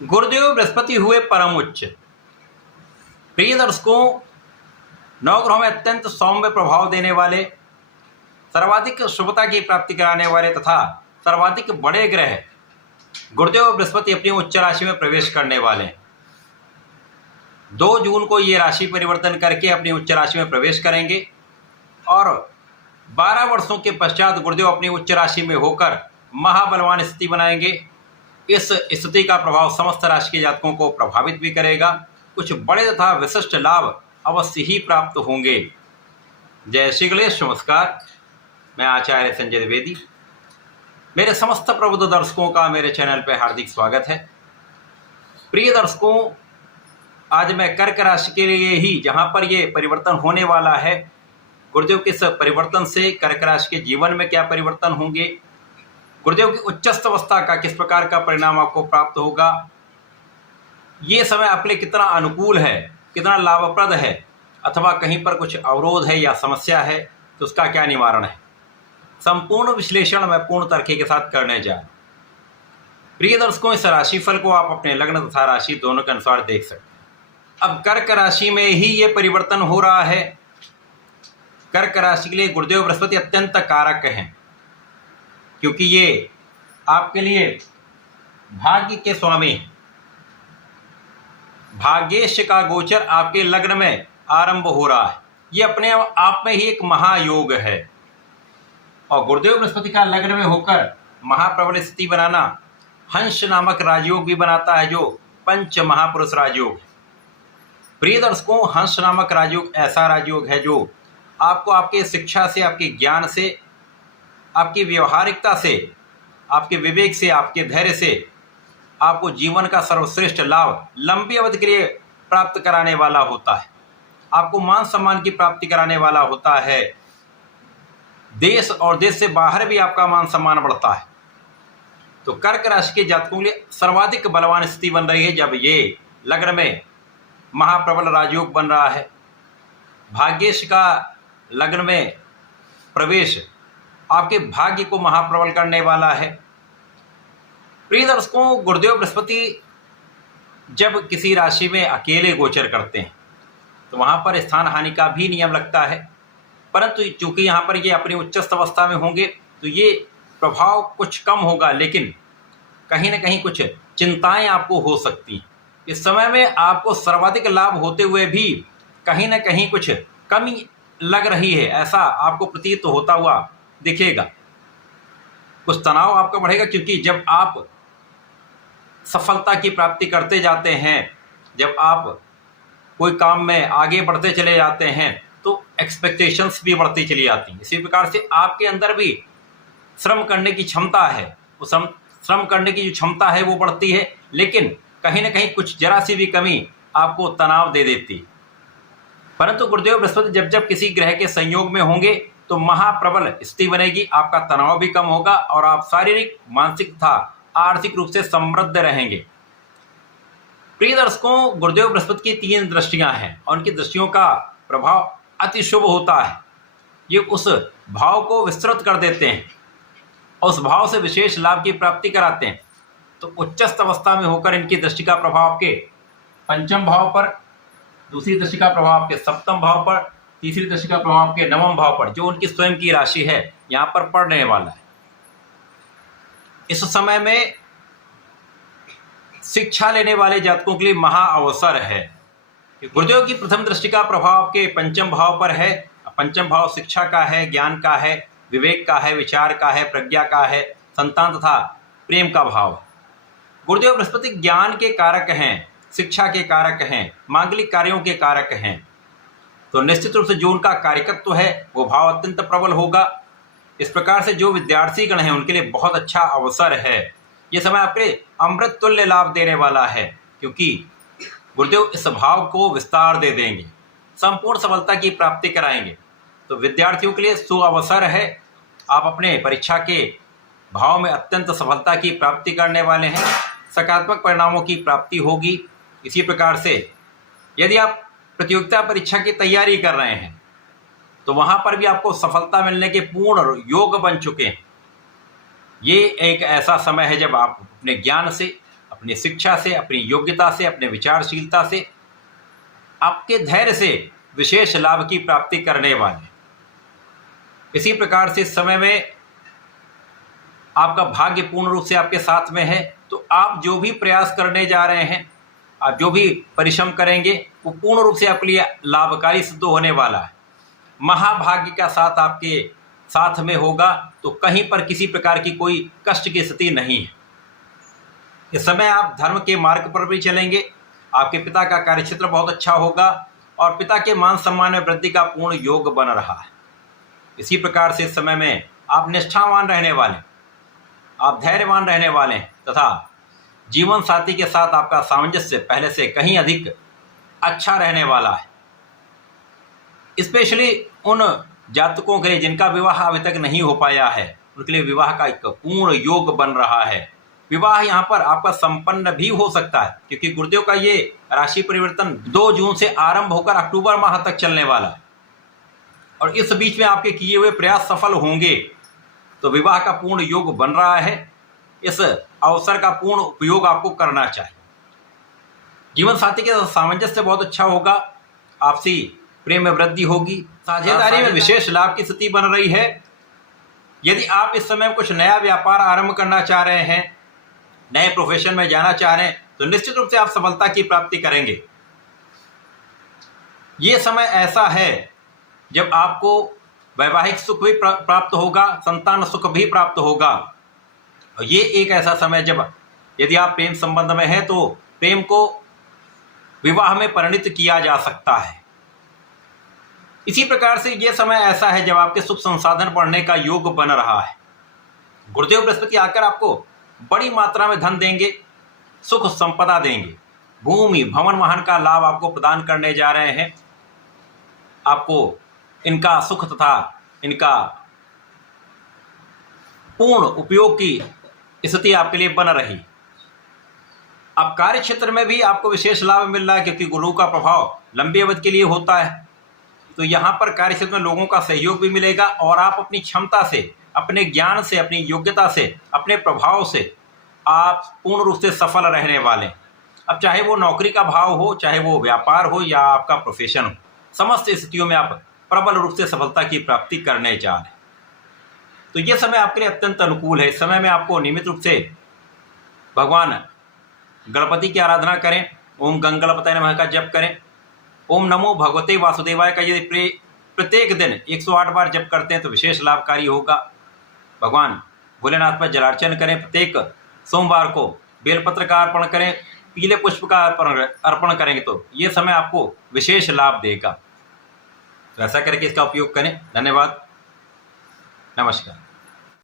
गुरुदेव बृहस्पति हुए परम उच्च। प्रिय दर्शकों, नवग्रहों में अत्यंत सौम्य प्रभाव देने वाले, सर्वाधिक शुभता की प्राप्ति कराने वाले तथा सर्वाधिक बड़े ग्रह गुरुदेव बृहस्पति अपनी उच्च राशि में प्रवेश करने वाले हैं। 2 जून को ये राशि परिवर्तन करके अपनी उच्च राशि में प्रवेश करेंगे और 12 वर्षों के पश्चात गुरुदेव अपनी उच्च राशि में होकर महाबलवान स्थिति बनाएंगे। इस स्थिति का प्रभाव समस्त राशि के जातकों को प्रभावित भी करेगा। कुछ बड़े तथा विशिष्ट लाभ अवश्य ही प्राप्त होंगे। जय श्री गणेश। नमस्कार, मैं आचार्य संजय द्विवेदी। मेरे समस्त प्रबुद्ध दर्शकों का मेरे चैनल पर हार्दिक स्वागत है। प्रिय दर्शकों, आज मैं कर्क राशि के लिए ही, जहां पर ये परिवर्तन होने वाला है, गुरुदेव के इस परिवर्तन से कर्क राशि के जीवन में क्या परिवर्तन होंगे, गुरुदेव की उच्चस्थ अवस्था का किस प्रकार का परिणाम आपको प्राप्त होगा, ये समय आपके लिए कितना अनुकूल है, कितना लाभप्रद है, अथवा कहीं पर कुछ अवरोध है या समस्या है तो उसका क्या निवारण है, संपूर्ण विश्लेषण मैं पूर्ण तरीके के साथ करने जा रहा हूं। प्रिय दर्शकों, इस राशिफल को आप अपने लग्न तथा राशि दोनों के अनुसार देख सकते हैं। अब कर्क राशि में ही ये परिवर्तन हो रहा है। कर्क राशि के लिए गुरुदेव बृहस्पति अत्यंत कारक हैं, क्योंकि ये आपके लिए भाग्य के स्वामी हैं। भाग्येश का गोचर आपके लग्न में आरंभ हो रहा है। ये अपने आप में ही एक महायोग है और गुरुदेव बृहस्पति का लग्न में होकर महाप्रबल स्थिति बनाना हंस नामक राजयोग भी बनाता है, जो पंच महापुरुष राजयोग है। प्रिय दर्शकों, हंस नामक राजयोग ऐसा राजयोग है जो आपको आपके शिक्षा से, आपके ज्ञान से, आपकी व्यवहारिकता से, आपके विवेक से, आपके धैर्य से आपको जीवन का सर्वश्रेष्ठ लाभ लंबी अवधि के लिए प्राप्त कराने वाला होता है। आपको मान सम्मान की प्राप्ति कराने वाला होता है। देश और देश से बाहर भी आपका मान सम्मान बढ़ता है। तो कर्क राशि के जातकों के लिए सर्वाधिक बलवान स्थिति बन रही है जब ये लग्न में महाप्रबल राजयोग बन रहा है। भाग्येश का लग्न में प्रवेश आपके भाग्य को महाप्रबल करने वाला है। प्रिय दर्शकों, गुरुदेव बृहस्पति जब किसी राशि में अकेले गोचर करते हैं तो वहाँ पर स्थान हानि का भी नियम लगता है, परंतु चूंकि यहाँ पर ये अपनी उच्चस्थ अवस्था में होंगे तो ये प्रभाव कुछ कम होगा, लेकिन कहीं ना कहीं कुछ चिंताएं आपको हो सकती हैं। इस समय में आपको सर्वाधिक लाभ होते हुए भी कहीं ना कहीं कुछ कमी लग रही है, ऐसा आपको प्रतीत होता हुआ दिखेगा। कुछ तनाव आपका बढ़ेगा, क्योंकि जब आप सफलता की प्राप्ति करते जाते हैं, जब आप कोई काम में आगे बढ़ते चले जाते हैं तो एक्सपेक्टेशंस भी बढ़ती चली जाती हैं। इसी प्रकार से आपके अंदर भी श्रम करने की क्षमता है, वो श्रम करने की जो क्षमता है वो बढ़ती है, लेकिन कहीं ना कहीं कुछ जरा सी भी कमी आपको तनाव दे देती है। परंतु गुरुदेव बृहस्पति जब जब किसी ग्रह के संयोग में होंगे तो महाप्रबल स्थिति बनेगी, आपका तनाव भी कम होगा और आप शारीरिक, मानसिक तथा आर्थिक रूप से समृद्ध रहेंगे। प्रिय दर्शकों, गुरुदेव बृहस्पति की 3 दृष्टियां हैं और उनकी दृष्टियों का प्रभाव अति शुभ होता है। ये उस भाव को विस्तृत कर देते हैं और उस भाव से विशेष लाभ की प्राप्ति कराते हैं। तो उच्चस्थ अवस्था में होकर इनकी दृष्टि का प्रभाव आपके पंचम भाव पर, दूसरी दृष्टि का प्रभाव आपके सप्तम भाव पर, तीसरी दृष्टि का प्रभाव आपके नवम भाव पर, जो उनकी स्वयं की राशि है, यहाँ पर पड़ने वाला है। इस समय में शिक्षा लेने वाले जातकों के लिए महा अवसर है। गुरुदेव की प्रथम दृष्टि का प्रभाव आपके पंचम भाव पर है। पंचम भाव शिक्षा का है, ज्ञान का है, विवेक का है, विचार का है, प्रज्ञा का है, संतान तथा प्रेम का भाव है। गुरुदेव बृहस्पति ज्ञान के कारक हैं, शिक्षा के कारक हैं, मांगलिक कार्यों के कारक हैं। तो निश्चित रूप से जो उनका कार्यकत्व है वो भाव अत्यंत प्रबल होगा। इस प्रकार से जो विद्यार्थी गण हैं उनके लिए बहुत अच्छा अवसर है। ये समय आपके अमृत तुल्य लाभ देने वाला है, क्योंकि गुरुदेव इस भाव को विस्तार दे देंगे, संपूर्ण सफलता की प्राप्ति कराएंगे। तो विद्यार्थियों के लिए सुअवसर है। आप अपने परीक्षा के भाव में अत्यंत सफलता की प्राप्ति करने वाले हैं, सकारात्मक परिणामों की प्राप्ति होगी। इसी प्रकार से यदि आप प्रतियोगिता परीक्षा की तैयारी कर रहे हैं तो वहाँ पर भी आपको सफलता मिलने के पूर्ण योग बन चुके हैं। ये एक ऐसा समय है जब आप अपने ज्ञान से, अपनी शिक्षा से, अपनी योग्यता से, अपने विचारशीलता से, आपके धैर्य से विशेष लाभ की प्राप्ति करने वाले। इसी प्रकार से इस समय में आपका भाग्य पूर्ण रूप से आपके साथ में है, तो आप जो भी प्रयास करने जा रहे हैं, आप जो भी परिश्रम करेंगे, वो पूर्ण रूप से आपके लिए लाभकारी सिद्ध होने वाला है। महाभाग्य का साथ आपके साथ में होगा, तो कहीं पर किसी प्रकार की कोई कष्ट की स्थिति नहीं है। इस समय आप धर्म के मार्ग पर भी चलेंगे, आपके पिता का कार्यक्षेत्र बहुत अच्छा होगा और पिता के मान सम्मान में वृद्धि का पूर्ण योग बन रहा है। इसी प्रकार से इस समय में आप निष्ठावान रहने वाले, आप धैर्यवान रहने वाले हैं तथा जीवन साथी के साथ आपका सामंजस्य पहले से कहीं अधिक अच्छा रहने वाला है। स्पेशली उन जातकों के लिए जिनका विवाह अभी तक नहीं हो पाया है, उनके लिए विवाह का एक पूर्ण योग बन रहा है। विवाह यहाँ पर आपका संपन्न भी हो सकता है, क्योंकि गुरुदेव का ये राशि परिवर्तन 2 जून से आरंभ होकर अक्टूबर माह तक चलने वाला है और इस बीच में आपके किए हुए प्रयास सफल होंगे, तो विवाह का पूर्ण योग बन रहा है। इस अवसर का पूर्ण उपयोग आपको करना चाहिए। जीवन साथी के सामंजस्य बहुत अच्छा होगा, आपसी प्रेम में वृद्धि होगी, साझेदारी में विशेष लाभ की स्थिति बन रही है। यदि आप इस समय कुछ नया व्यापार आरंभ करना चाह रहे हैं, नए प्रोफेशन में जाना चाह रहे हैं, तो निश्चित रूप से आप सफलता की प्राप्ति करेंगे। ये समय ऐसा है जब आपको वैवाहिक सुख भी प्राप्त होगा, संतान सुख भी प्राप्त होगा। और ये एक ऐसा समय जब यदि आप प्रेम संबंध में हैं, तो प्रेम को विवाह में परिणित किया जा सकता है। इसी प्रकार से ये समय ऐसा है जब आपके सुख संसाधन बढ़ने का योग बन रहा है। गुरुदेव बृहस्पति आकर आपको बड़ी मात्रा में धन देंगे, सुख संपदा देंगे, भूमि भवन वाहन का लाभ आपको प्रदान करने जा रहे हैं। आपको इनका सुख तथा इनका पूर्ण उपयोग की स्थिति आपके लिए बन रही। अब कार्य क्षेत्र में भी आपको विशेष लाभ मिल रहा है, क्योंकि गुरु का प्रभाव लंबी अवधि के लिए होता है। तो यहाँ पर कार्य क्षेत्र में लोगों का सहयोग भी मिलेगा और आप अपनी क्षमता से, अपने ज्ञान से, अपनी योग्यता से, अपने प्रभाव से आप पूर्ण रूप से सफल रहने वाले। अब चाहे वो नौकरी का भाव हो, चाहे वो व्यापार हो या आपका प्रोफेशन हो, समस्त स्थितियों में आप प्रबल रूप से सफलता की प्राप्ति करने जा रहे हैं। तो ये समय आपके लिए अत्यंत अनुकूल है। इस समय में आपको नियमित रूप से भगवान गणपति की आराधना करें, ओम गंगणपतये नमः का जप करें, ओम नमो भगवते वासुदेवाय का यदि प्रत्येक दिन 108 बार जप करते हैं तो विशेष लाभकारी होगा। भगवान भोलेनाथ पर जलार्चन करें, प्रत्येक सोमवार को बेलपत्र का अर्पण करें, पीले पुष्प का अर्पण करेंगे तो ये समय आपको विशेष लाभ देगा। तो ऐसा करके इसका उपयोग करें। धन्यवाद, नमस्कार।